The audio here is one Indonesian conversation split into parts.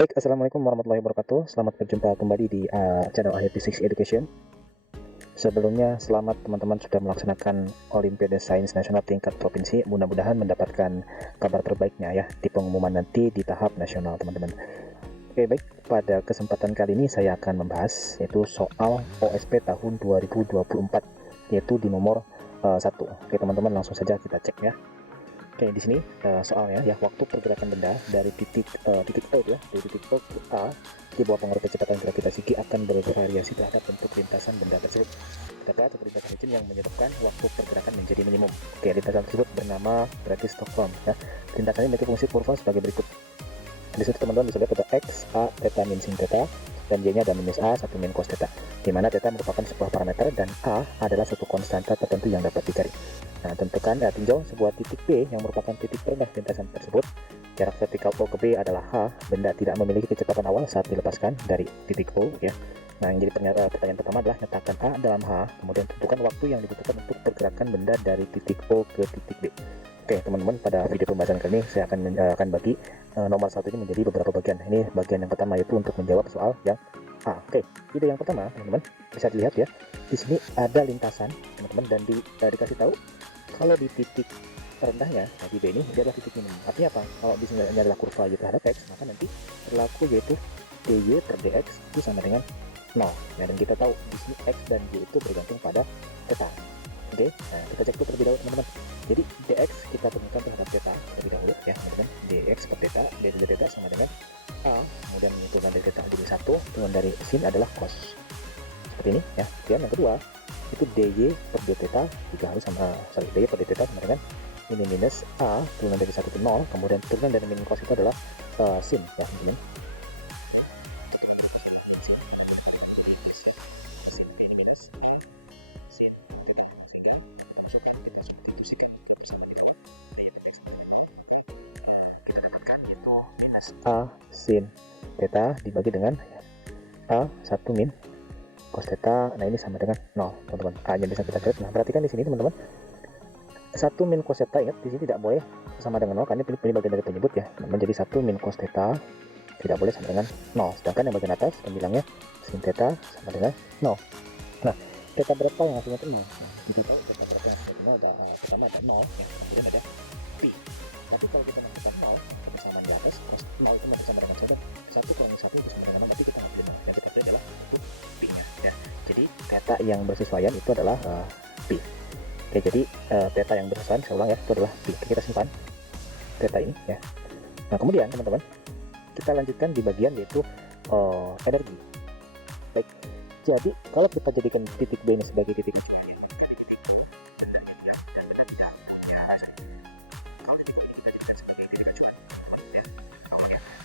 Baik, assalamualaikum warahmatullahi wabarakatuh. Selamat berjumpa kembali di channel Akhir Physics Education. Sebelumnya, selamat teman-teman sudah melaksanakan Olimpiade Sains Nasional tingkat provinsi. Mudah-mudahan mendapatkan kabar terbaiknya ya di pengumuman nanti di tahap nasional, teman-teman. Oke, baik. Pada kesempatan kali ini saya akan membahas yaitu soal OSP tahun 2024, yaitu di nomor 1. Oke, teman-teman, langsung saja kita cek ya. Oke, di sini soalnya ya, waktu pergerakan benda dari titik O ya, dari titik O ke A di bawah pengaruh kecepatan gravitasi G akan bervariasi terhadap bentuk lintasan benda tersebut. Terdapat satu lintasan licin yang menyebabkan waktu pergerakan menjadi minimum. Oke, lintasan tersebut bernama berarti Stockholm ya. Lintasan ini memiliki fungsi kurva sebagai berikut. Di situ teman-teman bisa lihat ada X, A, theta, min, sin, theta, dan Y-nya ada minus A, 1 min, cos theta, di mana theta merupakan sebuah parameter dan A adalah suatu konstanta tertentu yang dapat dicari. Nah, tentukan tinjau sebuah titik B yang merupakan titik terendah lintasan tersebut. Jarak vertikal O ke B adalah H. Benda tidak memiliki kecepatan awal saat dilepaskan dari titik O ya. Nah, yang jadi pertanyaan pertama adalah nyatakan A dalam H, kemudian tentukan waktu yang dibutuhkan untuk pergerakan benda dari titik O ke titik B. Oke, teman-teman, pada video pembahasan kali ini saya akan bagi nomor 1 ini menjadi beberapa bagian. Ini bagian yang pertama yaitu untuk menjawab soal yang A. Oke, ide yang pertama, teman-teman, bisa dilihat ya. Di sini ada lintasan, teman-teman, dan dikasih tahu kalau di titik rendahnya, nah di B ini dia adalah titik minimum. Artinya apa? Kalau di sini adalah kurva Y terhadap X, maka nanti berlaku yaitu dy per dx itu sama dengan 0. Ya, dan kita tahu di sini X dan Y itu bergantung pada theta. Oke, nah kita cek itu terlebih dahulu, teman-teman. Jadi dx kita temukan terhadap theta terlebih dahulu ya, teman-teman. Dx per theta, d dari theta sama dengan a, kemudian turunan dari theta jadi 1, turunan dari sin adalah cos. Seperti ini ya. Kemudian yang kedua, itu dy per d theta juga harus sama, dy per d theta sama dengan ini minus a, turunan dari 1 ke 0, kemudian turunan dari min cos itu adalah sin ya, sin. A sin theta dibagi dengan A 1 min cos theta. Nah, ini sama dengan 0, teman-teman. A nya bisa kita cari. Nah, perhatikan di sini, teman-teman. 1 min cos theta, ingat di sini tidak boleh sama dengan 0 karena ini bagian dari penyebut ya. Menjadi 1 min cos theta tidak boleh sama dengan 0. Sedangkan yang bagian atas pembilangnya sin theta sama dengan 0. Nah, theta berapa yang hasilnya itu 0? Nah, kita tahu theta berapa yang hasilnya pertama ada 0 ya, kemudian ada pi. Tapi kalau kita menemukan 0 kebersamaan di atas, terus 0 itu bersama dengan 1 kurang 1 itu sama dengan 0, berarti kita nggak pilih 0. Yang kita pilih adalah itu pi-nya ya. Jadi theta yang bersesuaian itu adalah pi. Oke, jadi theta yang bersesuaian, saya ulang ya, itu adalah pi. Kita simpan theta ini ya. Nah, kemudian teman-teman, kita lanjutkan di bagian yaitu energi. Baik, jadi kalau kita jadikan titik B ini sebagai titik acuan,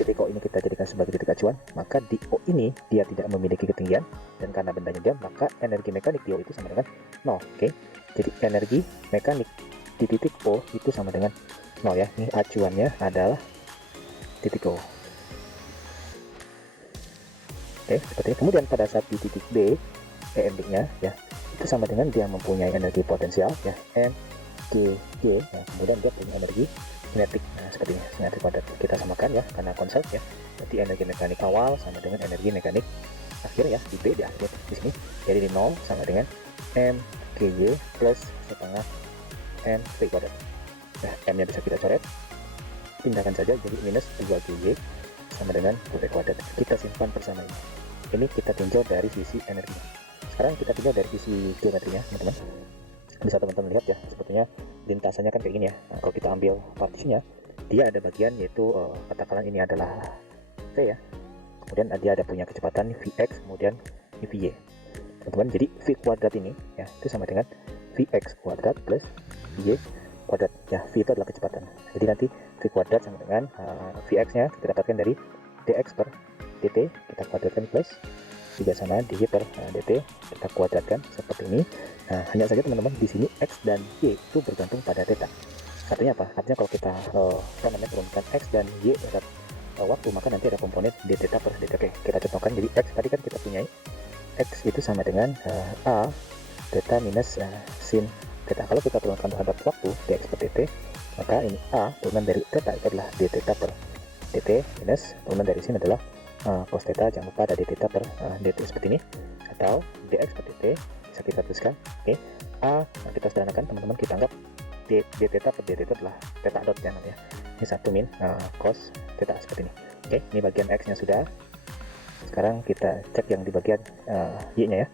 titik O ini kita jadikan sebagai titik acuan, maka di O ini dia tidak memiliki ketinggian, dan karena bendanya diam, maka energi mekanik di O itu sama dengan 0. Oke, jadi energi mekanik di titik O itu sama dengan 0 ya. Ini acuannya adalah titik O. Oke, seperti ini. Kemudian pada saat di titik B, EMB-nya ya, itu sama dengan dia mempunyai energi potensial ya, MGG ya, kemudian dia punya energi kinetik. Nah, seperti ini, simetri kuadrat kita samakan ya, karena konsep ya. Berarti energi mekanik awal sama dengan energi mekanik akhir ya, di B di akhir di sini. Jadi di 0 sama dengan MGY plus setengah MV kuadrat. Nah, M-nya bisa kita coret, pindahkan saja jadi minus 2GY sama dengan V kuadrat. Kita simpan bersama ini. Ini kita tinjau dari sisi energinya. Sekarang kita tinjau dari sisi geometrinya, teman-teman. Bisa teman-teman lihat ya, sebetulnya lintasannya kan kayak gini ya. Nah, kalau kita ambil partisinya, dia ada bagian yaitu katakanlah ini adalah V ya, kemudian dia ada punya kecepatan Vx, kemudian Vy, teman-teman. Jadi V kuadrat ini ya, itu sama dengan Vx kuadrat plus Vy kuadrat ya. V itu adalah kecepatan, jadi nanti V kuadrat sama dengan Vx nya kita dapatkan dari dx per dt, kita kuadratkan plus juga sama dy per dt, kita kuadratkan seperti ini. Nah, hanya saja teman-teman di sini x dan y itu bergantung pada theta. Artinya apa? Artinya kalau kita turunkan x dan y terhadap waktu, maka nanti ada komponen d theta per dt. Oke, kita contohkan. Jadi x tadi kan kita punya x itu sama dengan a theta minus sin theta. Kalau kita turunkan terhadap waktu dx per dt, maka ini a turunan dari theta itu adalah d theta per dt minus, kemudian dari sini adalah cos theta, jangan lupa ada d theta per dt seperti ini, atau dx per dt bisa kita tuliskan. Oke, a kita sederhanakan teman-teman, kita anggap d theta per d theta adalah theta dot ya nanti ya. Ini 1 min cos theta seperti ini. Oke, ini bagian x nya sudah. Sekarang kita cek yang di bagian y nya ya.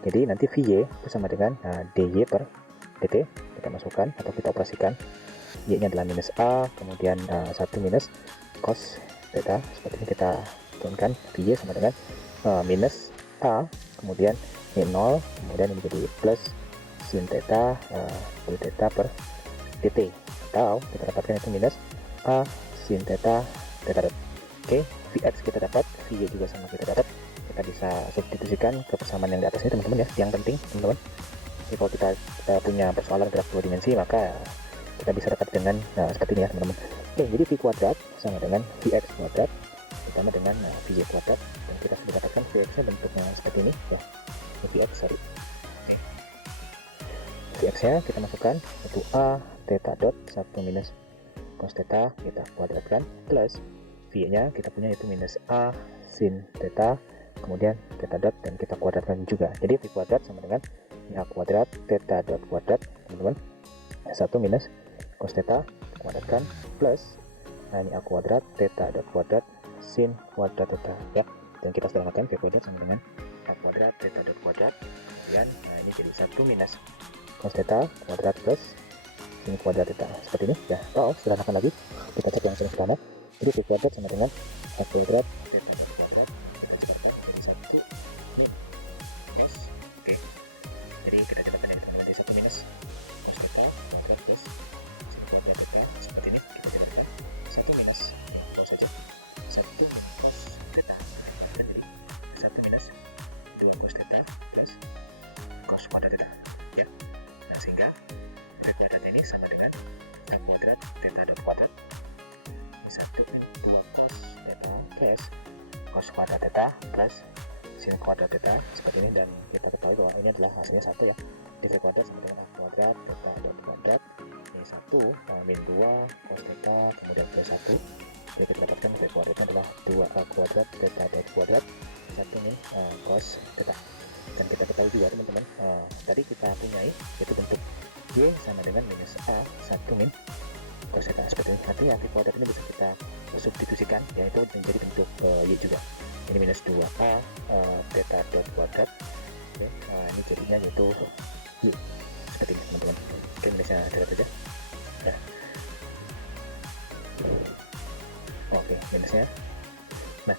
Jadi nanti vy itu sama dengan dy per dt, kita masukkan atau kita operasikan. Y nya adalah minus a, kemudian 1 minus cos theta, seperti ini kita turunkan. Vy sama dengan minus a, kemudian ini 0, kemudian ini jadi plus sin theta d theta per dt, atau kita dapatkan itu minus a sin theta theta dot. Oke, Vx kita dapat, Vy juga sama kita dapat. Kita bisa substitusikan ke persamaan yang di atas ini teman-teman ya. Yang penting teman-teman, kalau kita punya persoalan graf 2 dimensi, maka kita bisa dapat dengan seperti ini ya teman-teman. Oke, jadi V kuadrat sama dengan Vx kuadrat ditambah dengan Vy kuadrat, dan kita sudah dapatkan Vx nya bentuknya seperti ini ya. Vx, sorry. Vx nya kita masukkan itu a theta dot 1 minus cos theta, kita kuadratkan, plus V nya kita punya itu minus a sin theta, kemudian theta dot, dan kita kuadratkan juga. Jadi V kuadrat sama dengan a kuadrat theta dot kuadrat teman-teman, 1 minus cos theta kuadratkan, plus ini a kuadrat theta dot kuadrat sin kuadrat theta ya. Dan kita sederhanakan V kuadrat sama dengan a kuadrat theta dot kuadrat, kemudian ini jadi 1 minus cos theta kuadrat plus sin kuadrat theta seperti ini ya. Atau sederhanakan lagi, kita cek yang sederhana. Jadi V kuadrat sama dengan a kuadrat theta dot kuadrat, kita jelaskan menjadi 1 minus, oke, jadi kita dapatkan yang menjadi 1 minus cos theta kuadrat plus sin kuadrat theta seperti ini. Kita jelaskan 1 minus cos saja 1 cos theta, jadi 1 minus 2 cos theta plus cos kuadrat theta ya. Nah, sehingga V kuadrat ini sama dengan a kuadrat theta dot kuadrat 1 min 2 cos theta plus cos kuadrat theta plus sin kuadrat theta seperti ini. Dan kita ketahui bahwa ini adalah hasilnya 1 ya. Di V kuadrat sama dengan a kuadrat theta dot kuadrat, ini 1 min 2 cos theta kemudian plus 1. Jadi kita dapatkan V kuadratnya adalah 2a kuadrat theta dot kuadrat 1 min cos theta. Dan kita ketahui juga teman-teman, tadi kita punya yaitu bentuk y sama dengan minus a 1 min cos theta seperti ini. Nanti V kuadrat ini bisa kita substitusikan, yaitu menjadi bentuk y juga. Ini minus 2a theta dot kuadrat. Oke, ini jadinya yaitu y seperti ini teman-teman. Oke, minusnya darat saja ya. Oke, minusnya. Nah,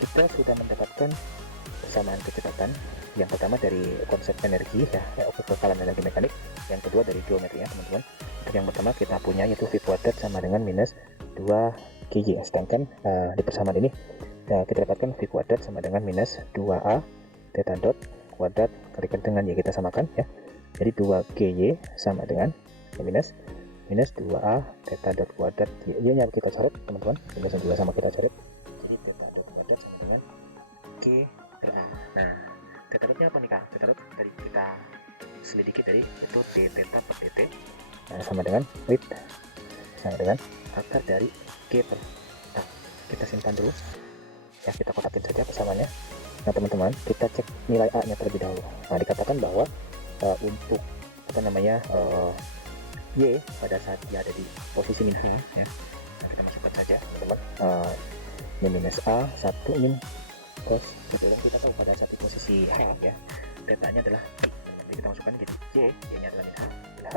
kita sudah mendapatkan persamaan kecepatan. Yang pertama dari konsep energi ya, kekekalan energi mekanik. Yang kedua dari geometri ya teman-teman. Untuk yang pertama kita punya yaitu V kuadrat sama dengan minus 2 GY. Sedangkan di persamaan ini kita dapatkan V kuadrat sama dengan minus 2A theta dot kuadrat kalikan dengan Y, kita samakan ya. Jadi 2 GY sama dengan minus 2A theta dot kuadrat Y nya kita coret teman-teman. Minus juga sama kita coret. Jadi theta dot kuadrat sama dengan G per A. Nah, theta dotnya apa nih Kak? Theta dot tadi kita selidiki tadi itu d theta per dt, sama dengan width sama dengan akar dari G per A. Kita simpan dulu ya, kita kotakin saja persamaannya. Nah teman-teman, kita cek nilai A nya terlebih dahulu. Nah, dikatakan bahwa untuk Y pada saat dia ada di posisi min H ya. Nah, kita masukkan saja teman-teman, minus A 1 min cos, dan kita tahu pada saat di posisi H ya, theta nya adalah pi. Jadi kita masukkan jadi Y nya adalah min H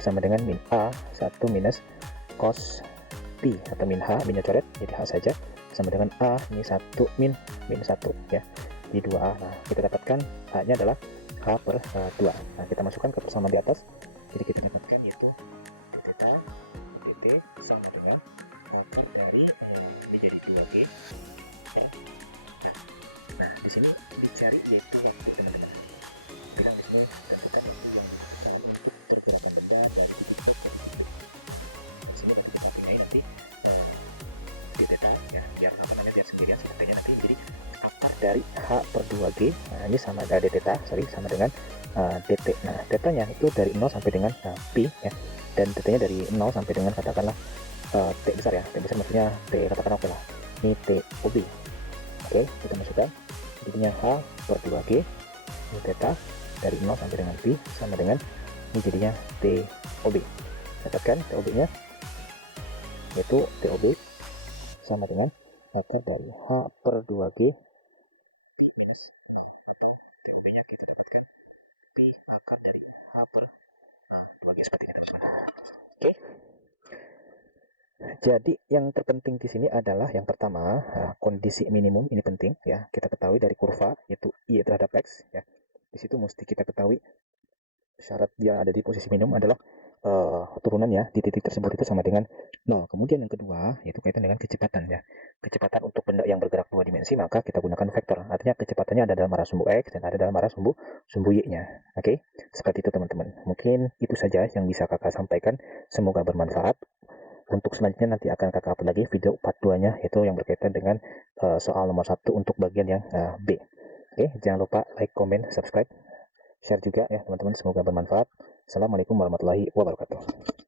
sama dengan min A 1 minus cos pi, atau min H, minnya coret jadi H saja, sama dengan A ini 1 min 1 ya, di 2A. Nah, kita dapatkan A nya adalah H per 2. Nah, kita masukkan ke persamaan di atas. Jadi kita dapatkan yaitu theta dt sama dengan akar dari menjadi 2G. Nah, di sini dicari yaitu waktu teman-teman. Kita di sini tentukan waktu yang untuk pergerakan benda dari titik ke titik. Di sini bakal kita pindahin nanti di theta ya, biar biar sendirian sebagainya nanti. Jadi akar dari H per 2G, nah ini sama dari theta, sama dengan dt. Nah, theta nya itu dari 0 sampai dengan pi ya. dan dt-nya dari 0 sampai dengan katakanlah T besar ya, T besar maksudnya T katakan oke lah, ini TOB. Oke, kita masukkan jadinya H per 2G ini theta dari 0 sampai dengan pi sama dengan ini jadinya TOB. Dapatkan TOB nya yaitu TOB sama dengan akar dari H per 2G seperti itu. Oke. Jadi yang terpenting di sini adalah yang pertama kondisi minimum ini penting ya, kita ketahui dari kurva yaitu I terhadap X ya. Di situ mesti kita ketahui syarat dia ada di posisi minimum adalah turunannya di titik tersebut itu sama dengan 0. Kemudian yang kedua yaitu kaitan dengan kecepatan ya. Kecepatan untuk benda yang bergerak dua dimensi maka kita gunakan vektor. Artinya kecepatannya ada dalam arah sumbu X dan ada dalam arah sumbu Y-nya. Oke, seperti itu teman-teman. Mungkin itu saja yang bisa kakak sampaikan. Semoga bermanfaat. Untuk selanjutnya nanti akan kakak upload lagi video part 2-nya yaitu yang berkaitan dengan soal nomor 1 untuk bagian yang B. Oke, jangan lupa like, comment, subscribe, share juga ya teman-teman. Semoga bermanfaat. Assalamualaikum warahmatullahi wabarakatuh.